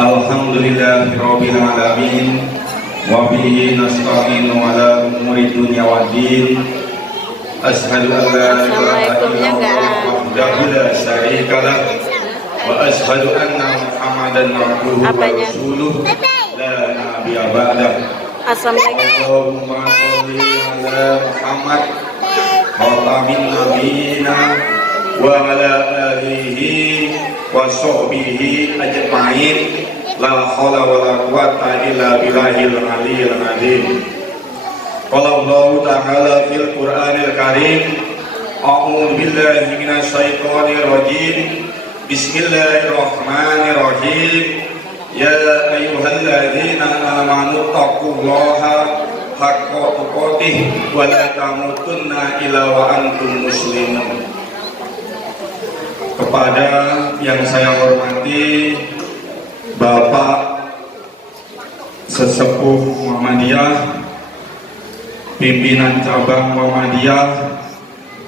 Alhamdulillahirabbil alamin wa bihi nasta'inu ala umuri dunya waddin. Asyhadu an la ilaha illallah wahdahu la syarika lah wa asyhadu anna Muhammadan abduhu wa rasuluh la nabiyya ba'dah. Allahumma sholli ala Muhammad khatamin nabiyina wa ala alihi wa sahbihi ajma'in. La haula wala quwwata illa billahil aliyyil azim. Qala Allah ta'ala fil Qur'anil Karim, a'udzu billahi minasy syaithanir rajim. Bismillahirrahmanirrahim. Ya ayyuhalladzina amanu taqullaha haqqa tuqatih wa la tamutunna illa wa antum muslimun. Kepada yang saya hormati Bapak Sesepuh Muhammadiyah, pimpinan cabang Muhammadiyah,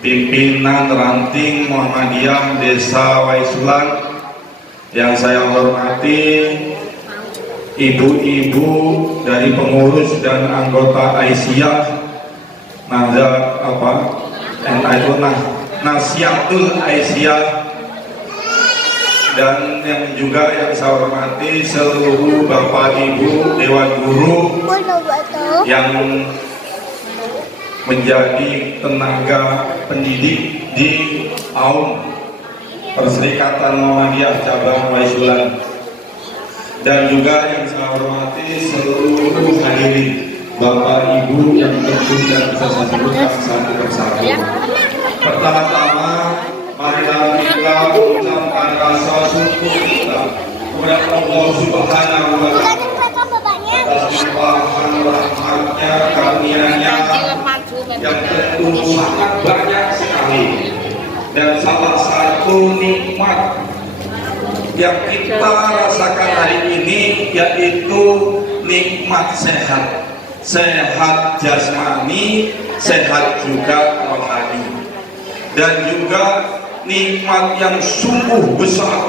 pimpinan ranting Muhammadiyah Desa Waisulan, yang saya hormati ibu-ibu dari pengurus dan anggota Aisyah Nasihatul Aisyah, dan yang juga yang saya hormati seluruh Bapak Ibu Dewan Guru yang menjadi tenaga pendidik di AUM Perserikatan Muhammadiyah Cabang Waisulan, dan juga yang saya hormati seluruh hadirin Bapak Ibu yang tentu tidak bisa saya sebutkan satu persatu. Pertama-tama marilah kita mengucapkan rasa syukur kita kepada Allah Subhanahu wa Ta'ala atas limpahan rahmatnya, karunia-Nya yang tentu sangat banyak sekali. Dan salah satu nikmat yang kita rasakan hari ini yaitu nikmat sehat, sehat jasmani, sehat juga rohani, dan juga nikmat yang sungguh besar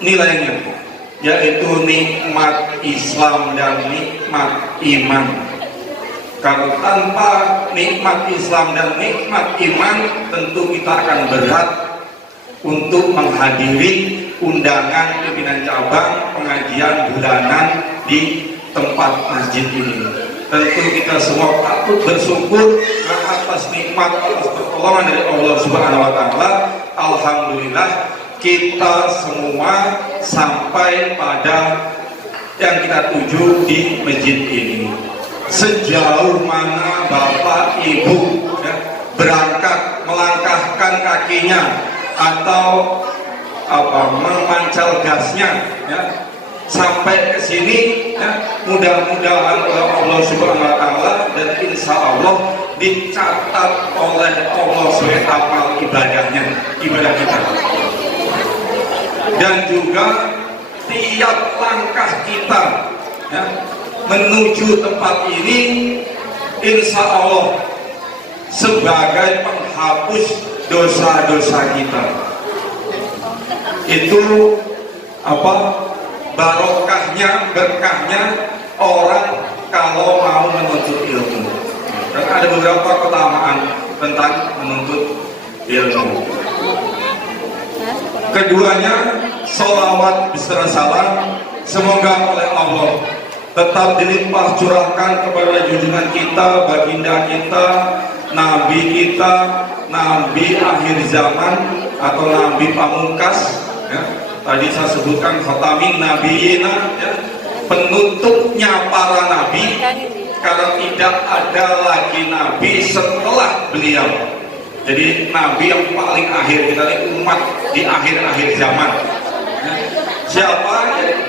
nilainya, yaitu nikmat Islam dan nikmat iman. Karena tanpa nikmat Islam dan nikmat iman, tentu kita akan berat untuk menghadiri undangan pimpinan cabang pengajian bulanan di tempat masjid ini. Tentu kita semua patut bersyukur atas nikmat, atas pertolongan dari Allah Subhanahu wa Ta'ala. Alhamdulillah kita semua sampai pada yang kita tuju di masjid ini. Sejauh mana Bapak Ibu berangkat melangkahkan kakinya atau memancal gasnya sampai ke sini, mudah-mudahan oleh Allah Subhanahu wa Ta'ala dan insya Allah dicatat oleh Allah sebagai amal ibadahnya, ibadah kita. Dan juga tiap langkah kita menuju tempat ini insya Allah sebagai penghapus dosa-dosa kita. Itu barokahnya, berkahnya orang kalau mau menuntut ilmu. Dan ada beberapa keutamaan tentang menuntut ilmu. Keduanya, sholawat beserta salam semoga oleh Allah tetap dilimpah curahkan kepada junjungan kita, baginda kita, nabi kita, nabi akhir zaman atau nabi pamungkas. Tadi saya sebutkan khatamin nabiyina, penutupnya para nabi, karena tidak ada lagi nabi setelah beliau. Jadi nabi yang paling akhir, kita ini umat di akhir-akhir zaman. Siapa?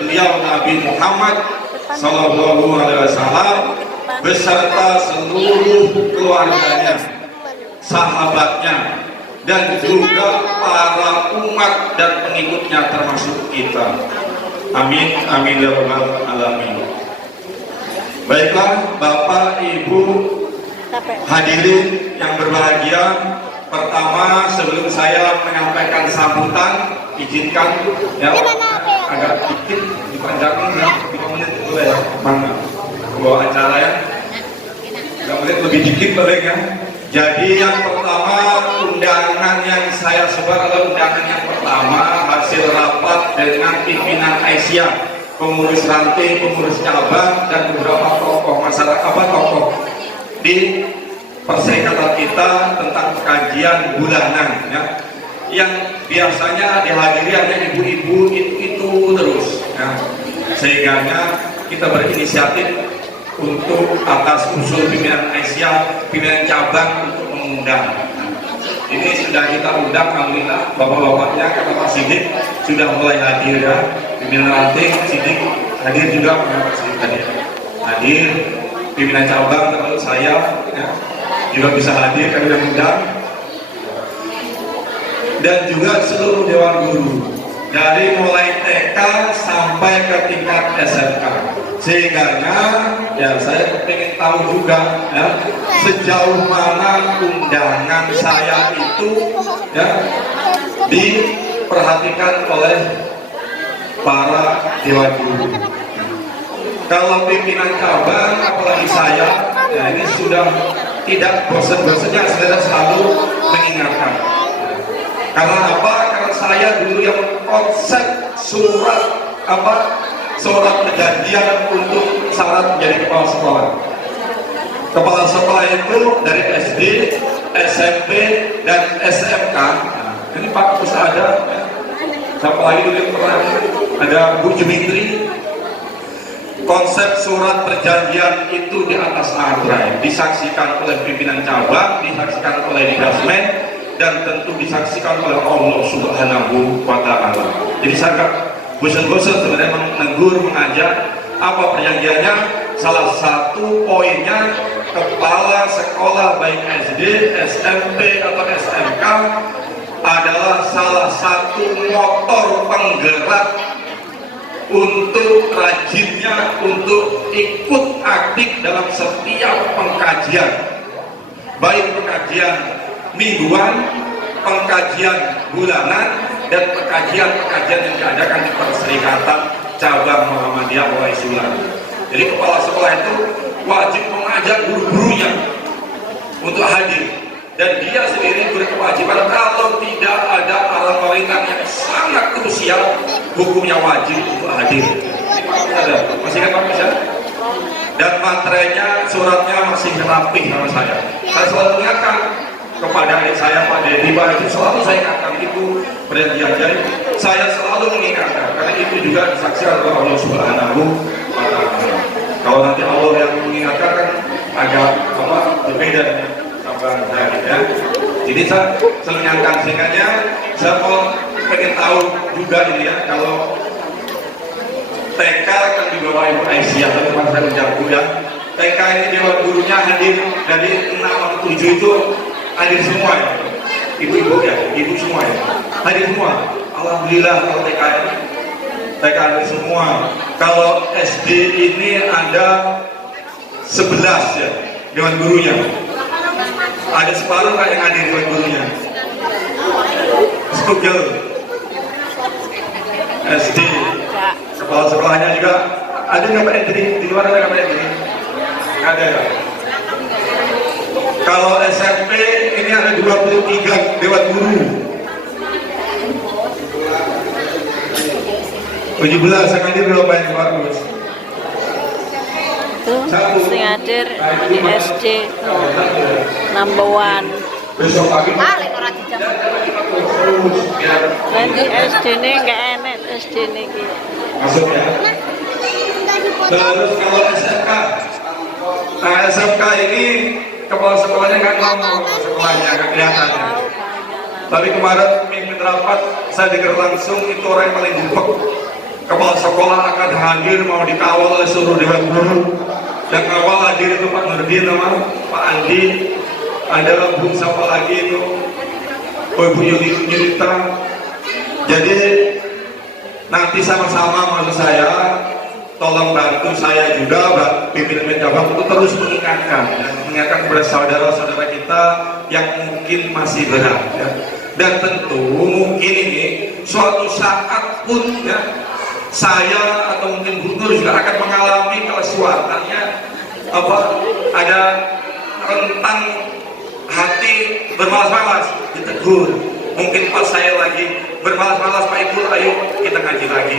Beliau Nabi Muhammad Sallallahu Alaihi Wasallam beserta seluruh keluarganya, sahabatnya, dan juga para umat dan pengikutnya termasuk kita. Amin, amin ya rabbal alamin. Baiklah Bapak Ibu hadirin yang berbahagia, pertama sebelum saya menyampaikan sambutan, izinkan ya agak dikit dipanjangin ya 5 menit boleh ya, mana bawa acara ya 3 menit lebih dikit boleh ya. Jadi yang pertama, undangan yang saya sebar adalah undangan yang pertama hasil rapat dengan pimpinan Aisyah, pengurus ranting, pengurus cabang, dan beberapa tokoh masyarakat, tokoh di perserikatan kita tentang kajian bulanan ya, yang biasanya dihadiri hanya ibu-ibu itu terus ya. Sehingga kita berinisiatif untuk atas usul pimpinan Aisyah, pimpinan cabang untuk mengundang. Ini sudah kita undang, alhamdulillah bapak-bapaknya kata Pak Sidik sudah mulai hadir ya. Pimpinan ranting Sidik hadir juga, Pak Sidik hadir. Pimpinan cabang termasuk saya ya, juga bisa hadir kami undang. Dan juga seluruh dewan guru dari mulai TK sampai ke tingkat SMK. Sehingga ya saya ingin tahu juga ya, sejauh mana undangan saya itu ya diperhatikan oleh para dewan guru. Kalau pimpinan cabang apalagi saya ya, ini sudah tidak bosan-bosannya saya selalu mengingatkan. Karena apa? Karena saya dulu yang konsep surat perjanjian untuk syarat menjadi kepala sekolah. Kepala sekolah itu dari SD, SMP, dan SMK. Ini Pak bisa ada, siapa lagi dulu yang pernah ada Bu Jumitri. Konsep surat perjanjian itu di atas Andrai, disaksikan oleh pimpinan cabang, disaksikan oleh Didasmen, dan tentu disaksikan oleh Allah Subhanahu wa Ta'ala. Jadi saya bosan-bosan sebenarnya menegur, mengajak. Apa perjanjiannya? Salah satu poinnya, kepala sekolah baik SD, SMP atau SMK adalah salah satu motor penggerak untuk rajinnya untuk ikut aktif dalam setiap pengkajian, baik pengkajian mingguan, pengkajian bulanan, dan pengkajian yang diadakan di Perserikatan Cabang Muhammadiyah Waisulan. Jadi kepala sekolah itu wajib mengajak guru-gurunya untuk hadir, dan dia sendiri berkewajiban kalau tidak ada amalan-amalan yang sangat krusial, hukumnya wajib untuk hadir. Ada masih kan Pak bisa? Dan materainya, suratnya masih rapih sama saya. Saya selalu mengingatkan kepada adik saya Pak Dedi, Pak itu selalu saya ingatkan itu perjanjian. Saya selalu mengingatkan karena itu juga disaksikan oleh Allah Subhanahu wa Ta'ala. Kalau nanti Allah yang mengingatkan kan agak berbeda dengan cabang saya ya. Jadi saya selalu mengingatkan, sehingga saya mau pengen tahu juga ini ya, kalau TK kan di bawah Ibu Aisyah, teman saya menjago ya. TK ini dewan gurunya hadir dari 6 atau 7 itu hadir semua ya, ibu-ibu ya, ibu semua ya, hadir semua. Alhamdulillah kalau TK hadir semua. Kalau SD ini ada 11 ya dewan gurunya, ada separuh yang hadir dewan gurunya. Sekujel SD, kepala sekolahnya juga ada nggak Pak Edri? Di luar ada nggak Pak Edri? Ada ya. Kalau SMP ini ada 23 dewan guru. 17 yang hadir berapa yang bagus? Tuh, yang hadir di SD number 1. Besok pagi Lain di SD ini nggak enak SD ini. masuk ya. Terus kalau SMK, nah SMK ini kepala sekolahnya nggak ngomong, sekolahnya nggak kelihatan ya. Tapi kemarin mimpin rapat saya dengar langsung itu orang yang paling gupek. Kepala sekolah akan hadir, mau dikawal oleh seluruh dewan guru. Dan awal hadir itu Pak Nurdin sama Pak Andi, ada Bu siapa lagi itu, Ibu Yulita. Jadi nanti sama-sama maksud saya, tolong bantu saya juga pimpinan cabang untuk terus mengingatkan kepada saudara-saudara kita yang mungkin masih berat ya. Dan tentu mungkin ini suatu saat pun ya, saya atau mungkin Guntur juga akan mengalami kesuatannya apa ada rentang hati bermalas-malas ditegur. Mungkin pas saya lagi bermalas-malas, Pak Ibu ayo kita ngaji lagi,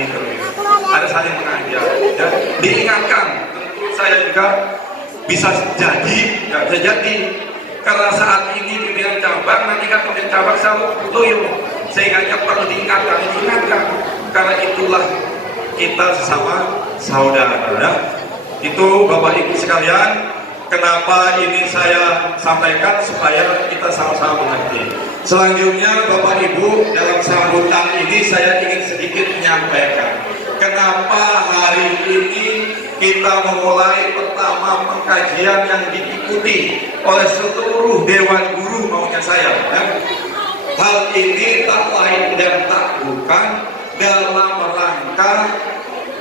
ada saling mengajar ya. Diingatkan, tentu saya juga bisa jadi ya, bisa jadi karena saat ini pimpinan cabang, nanti kan pimpinan cabang selalu loyo, sehingga perlu diingatkan karena itulah kita sesama saudara ya. Itu Bapak Ibu sekalian, kenapa ini saya sampaikan supaya kita sama-sama mengerti. Selanjutnya Bapak Ibu, dalam sambutan ini saya ingin sedikit menyampaikan kenapa hari ini kita memulai pertama pengkajian yang diikuti oleh seluruh dewan guru maunya saya ya. Hal ini tak lain dan tak bukan dalam rangka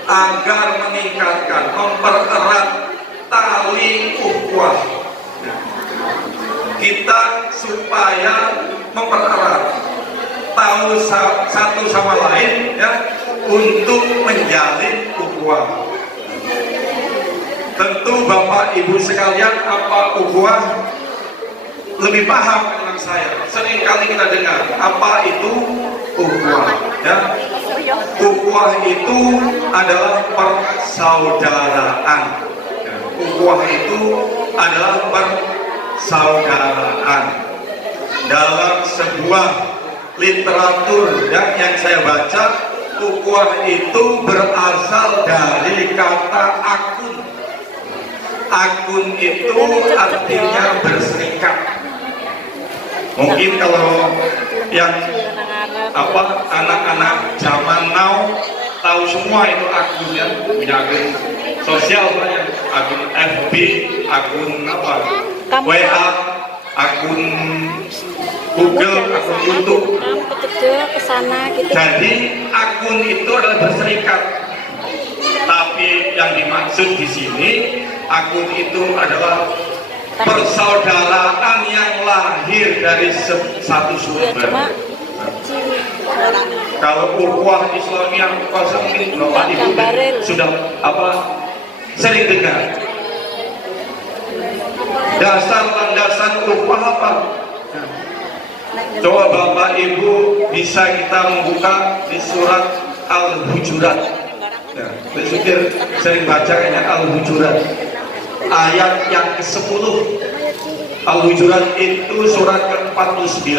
agar meningkatkan, mempererat tali ukhuwah kita supaya mempererat tahu satu sama lain ya, untuk menjalin ukhuwah. Tentu Bapak Ibu sekalian, apa ukhuwah lebih paham dengan saya. Seringkali kita dengar apa itu ukhuwah ya. Ukhuwah itu adalah persaudaraan ya. Ukhuwah itu adalah persaudaraan. Dalam sebuah literatur yang saya baca, ukhuwah itu berasal dari kata akun. Akun itu artinya berserikat. Mungkin kalau yang anak-anak zaman now tahu semua itu akunnya, punya akun sosial banyak, akun FB, akun WA, akun Google, akun YouTube. Jadi akun itu adalah berserikat. Tapi yang dimaksud di sini akun itu adalah persaudaraan yang lahir dari satu sumber. Kalau ukhuwah Islamiyah mungkin Bapak Ibu sudah sering dengar. Dasar landasan ukhuwah apa? Coba Bapak Ibu bisa kita membuka di surat Al-Hujurat. Ya, saya sering baca kayaknya Al-Hujurat ayat yang ke-10. Al-Hujurat itu surat ke-49.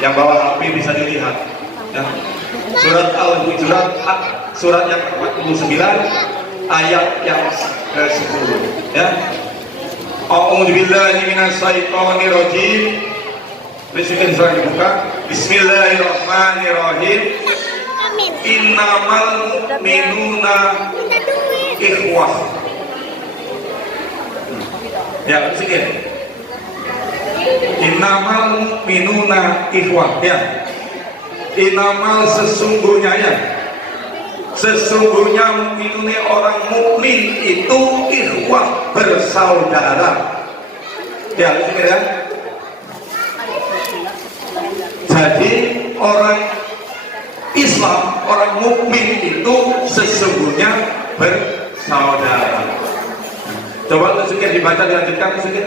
Yang bawa HP bisa dilihat ya. Surat Al-Hujurat surat yang ke-49 ayat yang ke-10 ya. A'udzubillahi minasyaitonirrajim. Bismillahirrahmanirrahim. Surah dibuka. Bismillahirrahmanirrahim. Innamal mu'minuna ikhwah. Ya, sedikit. Innamal mu'minuna ikhwah ya. Innamal sesungguhnya ya. Sesungguhnya mu'minune orang mukmin itu ikhwah, bersaudara. Ya, sedikit ya. Jadi orang Islam, orang mukmin itu sesungguhnya bersaudara. Coba sedikit dibaca, dilanjutkan sedikit.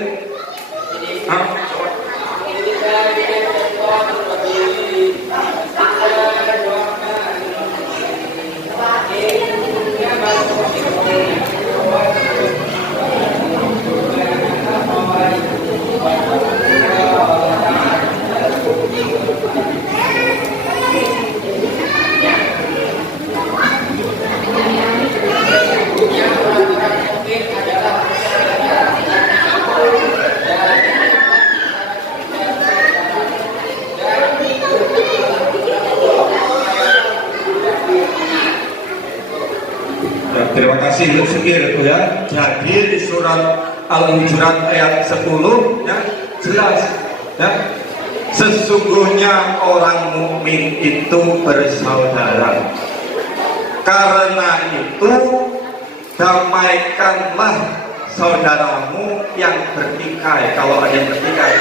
Terima kasih untuk sekir itu ya. Jadi di surat Al-Hujurat ayat 10 ya, jelas ya. Sesungguhnya orang mukmin itu bersaudara. Karena itu damaikanlah saudaramu yang bertikai, kalau ada yang bertikai,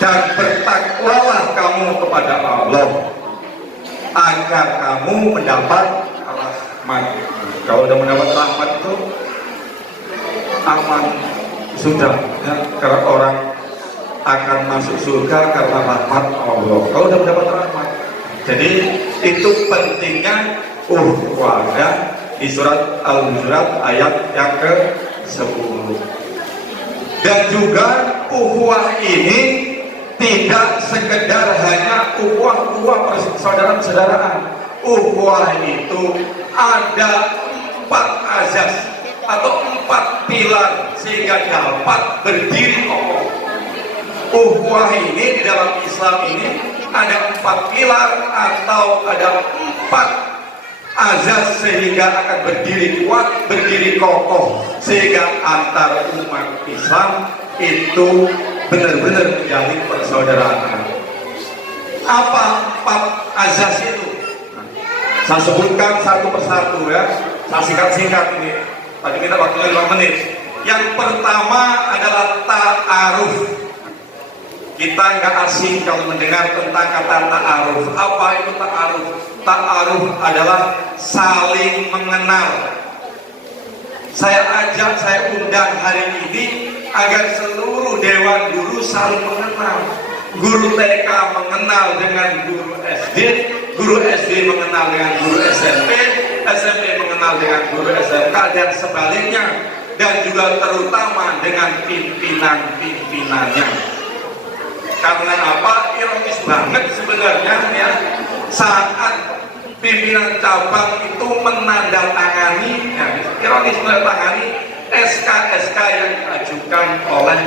dan bertakwalah kamu kepada Allah. agar kamu mendapat rahmat. Kalau udah mendapat rahmat itu aman sudah ya, karena orang akan masuk surga karena rahmat Allah. Kalau udah mendapat rahmat, jadi itu pentingnya ya, di surat Al-Hujurat ayat yang ke-10. Dan juga ukhuwah ini tidak sekedar hanya ukhuwah persaudaraan. Ukhuwah itu ada 4 azas atau 4 pilar sehingga dapat berdiri kokoh. Ukhuwah ini di dalam Islam ini ada 4 pilar atau ada 4 azas sehingga akan berdiri kuat, berdiri kokoh, sehingga antar umat Islam itu benar-benar menjalin persaudaraan. Apa 4 azas itu? Saya sebutkan satu persatu ya. Saya singkat-singkat ini. Tadi kita waktunya 5 menit. Yang pertama adalah ta'aruf. Kita nggak asing kalau mendengar tentang kata ta'aruf. Apa itu ta'aruf? Ta'aruf adalah saling mengenal. Saya undang hari ini agar seluruh dewan guru saling mengenal. Guru TK mengenal dengan guru SD, guru SD mengenal dengan guru SMP, SMP mengenal dengan guru SMK, dan sebaliknya, dan juga terutama dengan pimpinan-pimpinannya. Karena apa? Ironis banget sebenarnya ya, saat pimpinan cabang itu menandatangani, ya, ironis menandatangani SK-SK yang diajukan oleh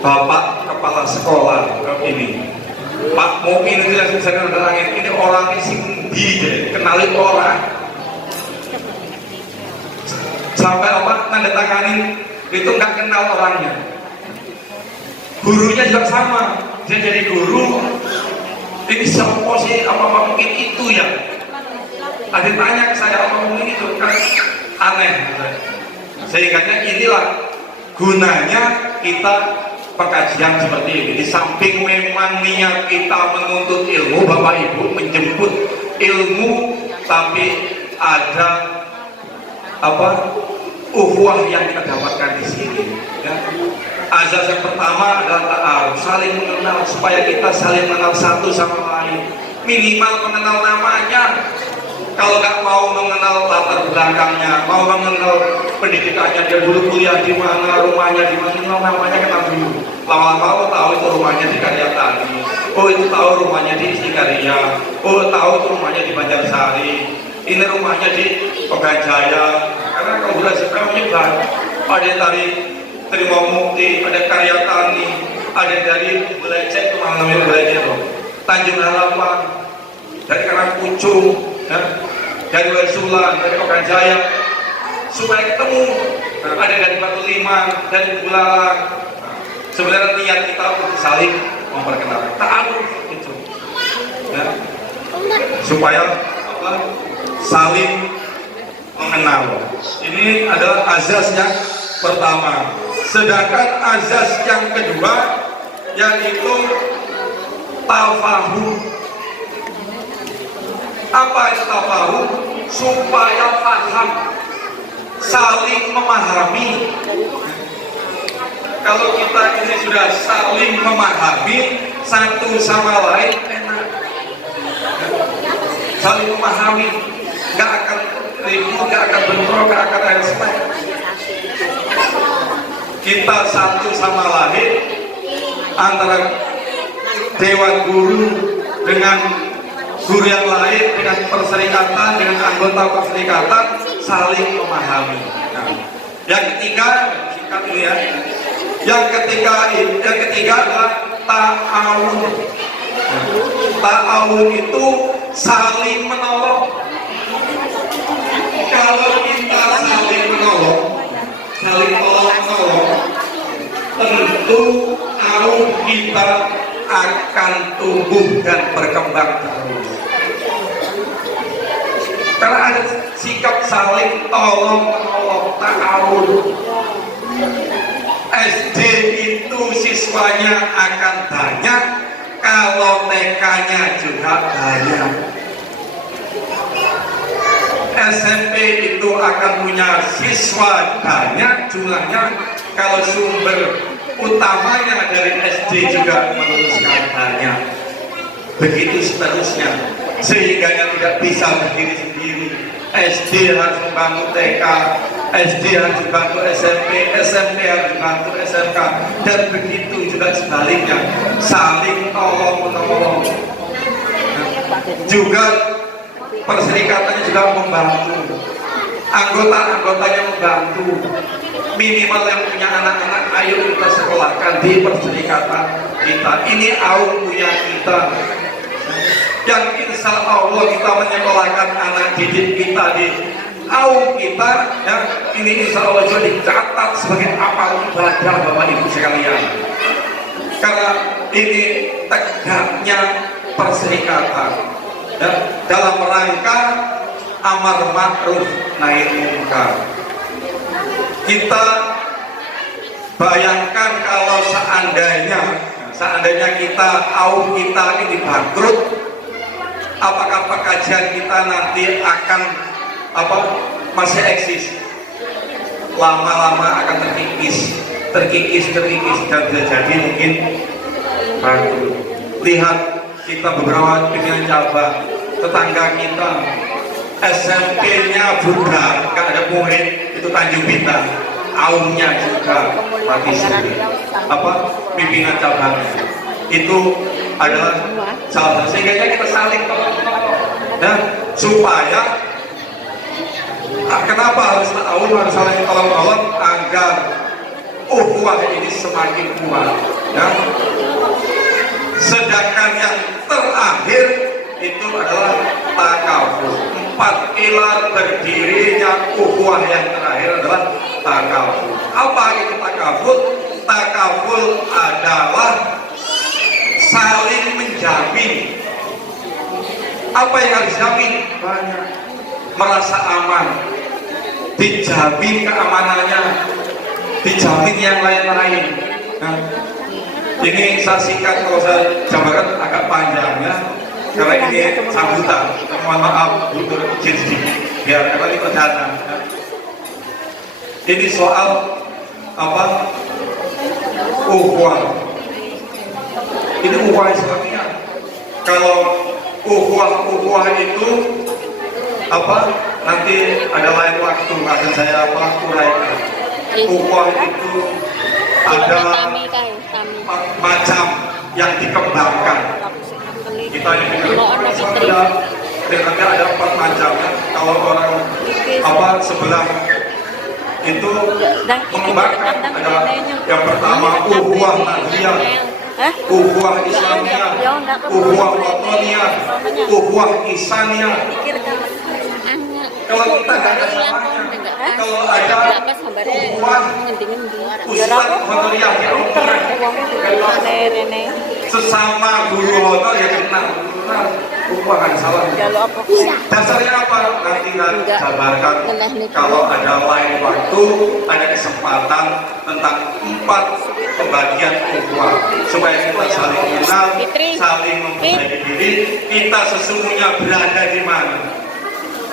Bapak Kepala Sekolah ini. Pak Mumin itu yang saya menandatangani, ini orangnya singgi, kenali orang. Sampai apa? Nandatangani itu nggak kenal orangnya. Gurunya juga sama. Dia jadi guru, ini siapa sih, apa mungkin itu ya? Ada tanya ke saya, apa mungkin itu kan aneh. Sehingga inilah gunanya kita pengajian seperti ini. Di samping memang niat kita menuntut ilmu, Bapak Ibu menjemput ilmu, tapi ada apa ukhuwah yang kita dapatkan di sini. Ya. Azas yang pertama adalah ta'aruf, saling mengenal, supaya kita saling mengenal satu sama lain. Minimal mengenal namanya. Kalau nggak mau mengenal latar belakangnya, mau mengenal pendidikannya, dia dulu kuliah di mana, rumahnya di mana, namanya kenal dulu. Lama-lama tahu itu rumahnya di Karyatani, oh itu tahu rumahnya di Istiqaria, oh tahu itu rumahnya di Banjarsari, ini rumahnya di Pegajaya. Karena kalau sudah sekarang menyebar, ada dari Trimomukti, ada Karyatani, ada dari Belecek, itu namanya Belecek loh, Tanjung Harapan, dari Karangpucung, ya, dari Wesulan, dari Pegajaya, supaya ketemu. Ada dari Batu Lima, dari Bulalang. Sebenarnya niat kita untuk saling memperkenalkan, ta'aruf itu, ya, supaya apa, saling mengenal. Ini adalah azas yang pertama. Sedangkan azas yang kedua yaitu tafahum. Apa itu tafahum? Supaya paham, saling memahami. Kalau kita ini sudah saling memahami satu sama lain, enak. Saling memahami, nggak akan ribut, nggak akan bentrok, nggak akan ada respect. Kita satu sama lain, antara dewan guru dengan guru yang lain, dengan perserikatan, dengan anggota perserikatan, saling memahami. Nah, yang ketiga, singkat ini ya. Yang ketiga adalah ta'awun. Ta'awun itu saling menolong. Kalau kita saling menolong, saling tolong-menolong, tentu kaum kita akan tumbuh dan berkembang terus. Karena ada sikap saling tolong-menolong, ta'awun. SD itu siswanya akan banyak, kalau TK-nya juga banyak. SMP itu akan punya siswa banyak jumlahnya kalau sumber utamanya dari SD juga meneruskan banyak. Begitu seterusnya, sehingga tidak bisa berdiri sendiri. SD harus membantu TK, SD harus membantu SMP, SMP harus membantu SMK, dan begitu juga sebaliknya, saling tolong-menolong. Juga perserikatannya juga membantu, anggota-anggotanya membantu. Minimal yang punya anak-anak, ayo kita sekolahkan di perserikatan kita. Ini AUM punya kita, yang insya Allah kita menyekolahkan anak didik kita di AUM kita, ya, ini insya Allah juga dicatat sebagai amal ibadah Bapak Ibu sekalian. Karena ini tegaknya perserikatan, ya, dalam rangka amar ma'ruf nahi munkar. Kita bayangkan kalau seandainya kita AUM kita ini bangkrut, apakah kajian kita nanti akan masih eksis? Lama-lama akan terkikis dan bisa jadi mungkin bangkrut. Lihat kita beberapa pimpinan cabang tetangga kita, SMP-nya bubar, nggak ada murid, itu Tanjung Bintang, AUM-nya juga mati suri. Pimpinan cabang itu adalah salah satu, sehingga kita saling dan supaya kenapa harus AUM harus saling tolong-tolong agar ukhuwah ini semakin kuat, ya. Sedangkan yang terakhir itu adalah takaful. 4 pilar berdirinya ukhuwah yang terakhir adalah takaful. Apa itu takaful? Takaful adalah saling menjamin. Apa yang harus dijamin? Banyak. Merasa aman, dijamin keamanannya, dijamin yang lain-lain. Nah, ini saya singkat, kalau saya jabarkan agak panjang, ya, karena ini sambutan. Mohon maaf, butuh izin sedikit, biar karena ini perdana. Ini soal ukhuwah. Ini ukhuwah Islamiyah. Kalau ukhuwah itu nanti ada lain waktu akan saya uraikan. Ukhuwah itu ada 4 macam yang dikembangkan. Kita ini ada 4 macam, ya. Kalau orang sebelah itu mengembangkan adalah yang pertama ukhuwah nadhiyah, ukhuwah Islamiyah, ukhuwah wataniyah, ukhuwah ihsaniyah. Kalau kita nggak ada samanya, kalau ada ukhuwah ustaz honoriyah sesama guru honor ya kenal, ukhuwah kan salah. Dasarnya apa? Nanti kita jabarkan kalau ada lain waktu, ada kesempatan tentang 4 pembagian ukhuwah supaya kita saling kenal, saling memperbaiki diri, kita sesungguhnya berada di mana.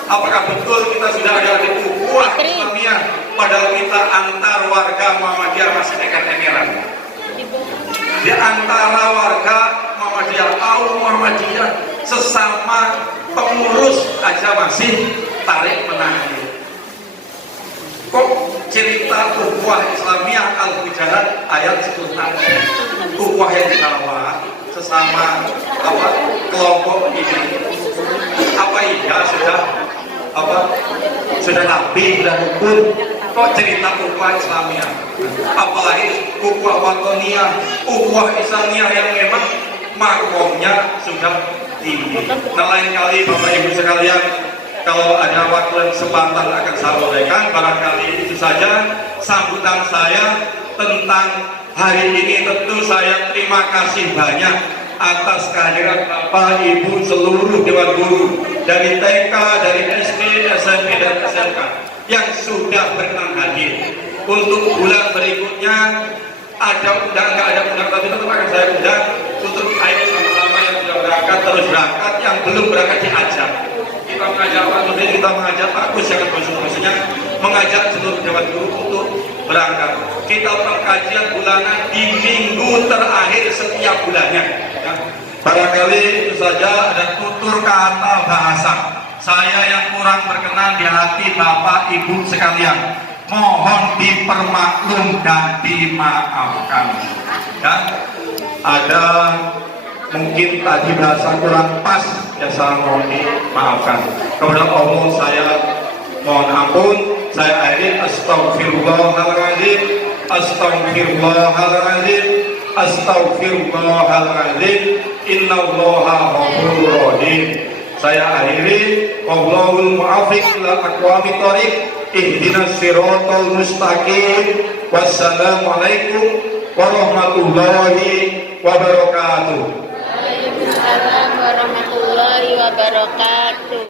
Apakah betul kita sudah ada di ukhuwah Islamiyah, padahal kita antar warga Muhammadiyah masih eker-ekeran. Di antara warga Muhammadiyah, AUM Muhammadiyah, sesama pengurus aja masih tarik menarik. Kok cerita ukhuwah Islamiyah Al-Hujarat ayat 10 tadi, ukhuwah yang dibawa sesama kelompok ini, apa iya sudah nabi dan rukun, kok cerita ukhuwah Islamiyah? Apalagi ukhuwah wataniyah, ukhuwah Islamiyah yang memang makomnya sudah tinggi. Nah, lain kali Bapak Ibu sekalian, kalau ada waktu dan kesempatan akan saya sampaikan. Barangkali itu saja sambutan saya tentang hari ini. Tentu saya terima kasih banyak atas kehadiran Bapak Ibu seluruh Dewan Guru dari TK, dari SD, SMP, dan SMK yang sudah berkenan hadir. Untuk bulan berikutnya ada undang, nggak ada undang, tapi tetap akan saya undang untuk ayo sama-sama yang sudah berangkat terus berangkat, yang belum berangkat diajak. kita mengajak Pak Nurdin, kita mengajak Pak Gus, yang maksudnya mengajak seluruh Dewan Guru untuk berangkat. Kita pengkajian bulanan di minggu terakhir setiap bulannya. Ya. Barangkali itu saja ada tutur kata bahasa saya yang kurang berkenan di hati Bapak Ibu sekalian. Mohon dipermaklum dan dimaafkan. Ya. Ada mungkin tadi bahasa kurang pas, ya saya mohon dimaafkan. Kepada Allah saya mohon ampun. Saya akhiri astagfirullahaladzim, astagfirullahaladzim, astagfirullahaladzim, innallaha ghafurur rahim. Saya akhiri, wallahul muwaffiq ila aqwamit thoriq, ihdinas siratal mustaqim. Wassalamualaikum warahmatullahi wabarakatuh. Waalaikumsalam warahmatullahi wabarakatuh.